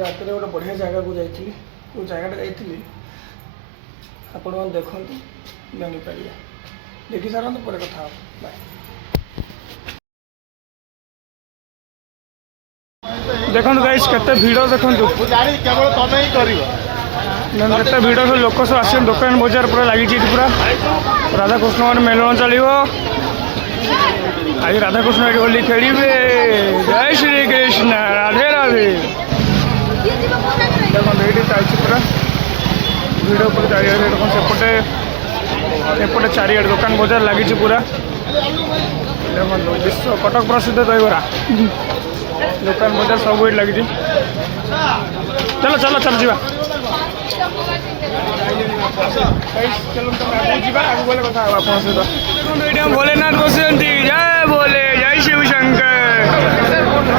रात गोटे बढ़िया जगह को जाइए वो जगटा जाइए आपण मैंने देखते जापर देखी सारत पर कथा बाय। देखो गाइस केते भिड़ देखो केते भिड़ सब लोक सब आस दुकान बजार पूरा लगी पूरा राधाकृष्ण मान मेलन चलो आज राधाकृष्ण ये होली खेल जय श्री कृष्ण राधे राधे देखो ये चलती पूरा भिड़ पर चारिड़े देखो सेपटे एपटे चारिड़े दुकान बजार लगी पूरा देखो विश्व कटक प्रसिद्ध दहीबरा दुकान बजार सब ये लगी चलो चलो चल जा भोलेनाथ बस जय भोले जय शिव शंकर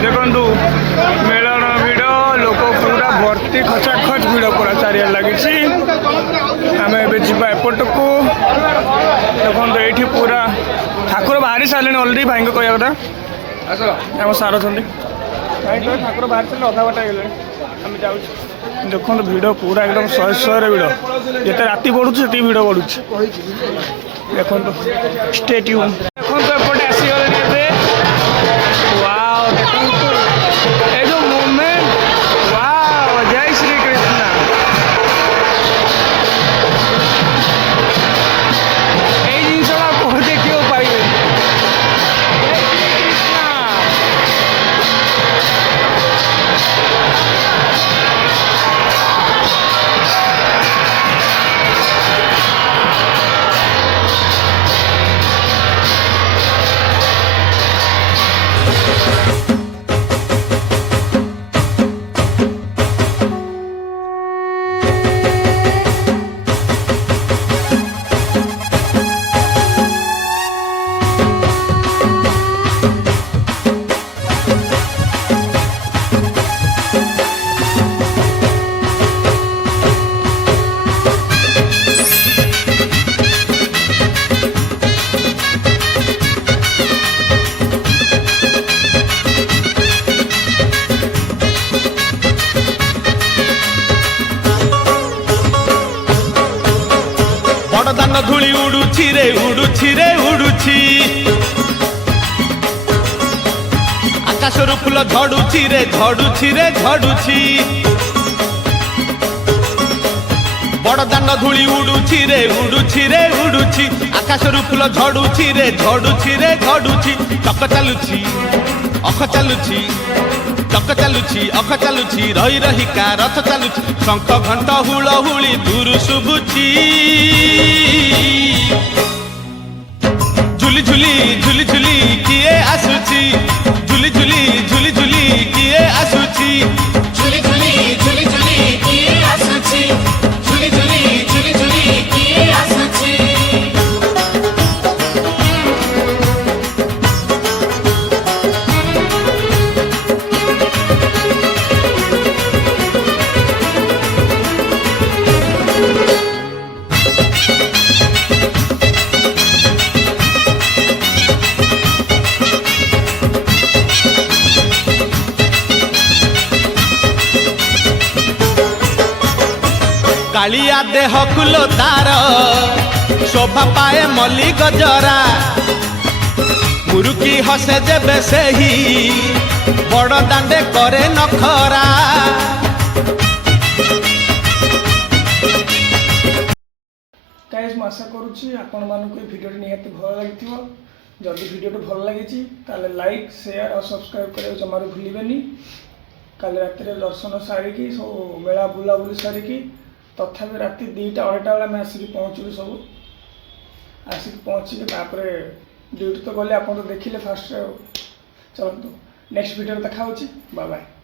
देखु मेलन भिड़ लोक पूरा भर्ती खचाखच भिड़ पूरा चारिया लगी आम एवं एपट को देखो ये पूरा ठाकुर बाहरी सारे अलरेडी भाई को कह कथा आम सार ठाकुर बाहर सारे अधा बाटा गले आम जाऊँ देखो भिड़ पूरा एकदम शहे शहे भिड़ जिते राति बढ़ुचे से भिड़ बढ़ुचे देखो स्टे ट्यून देखो एपटे आसीगले वाओ देखो ये जो मूवमेंट वाओ जय श्री कृष्ण ये जिनसा कौन देखिए पाइबे जय श्री कृष्ण बड़दान धूली उड़ुछि रे उड़ुछि रे उड़ुछि आकाशर फूल झड़ुछि रे झड़ुछि रे झड़ुछि बड़दान धूली उड़ुछि रे उड़ुछि रे उड़ुछि आकाशर फूल झड़ुछि रे झड़ुछि रे झड़ुछि चक चालुछि अख चालुछि चक चालुछि अख चालुछि रही रहिका रथ चालुछि शंख घंट हुलहुली दूर शुभुछि झुली झुली झुली झुली किए आसुछि झुली झुली झुली झुली किए आसुछि झुली झुली झुली झुली किए आसुछि झुली झुली झुली झुली किए आसुछि कालिया देह कुलो तार शोभा पाए मल्ली गजरा मुरुकी हसे जेबे सेही बड़ दांडे करे नखरा गाइस मैं आशा करुच्ची आपण मानक भिडियो निहाती भल लगी जदि भिडियो भल लगी ताले लाइक शेयर और सब्सक्राइब करे जमार भूलिबेनी काली रात दर्शन सारिकी सब मेला बुलाबुली सारिकी तथापि राति 2टा 2:30 बेला मैं आसिक पहुँचू सब आसिक पहुँचिक ड्यूटी तो गले आप तो देखिले फास्ट चलतु नेक्स्ट वीडियो देखा बाय बाय।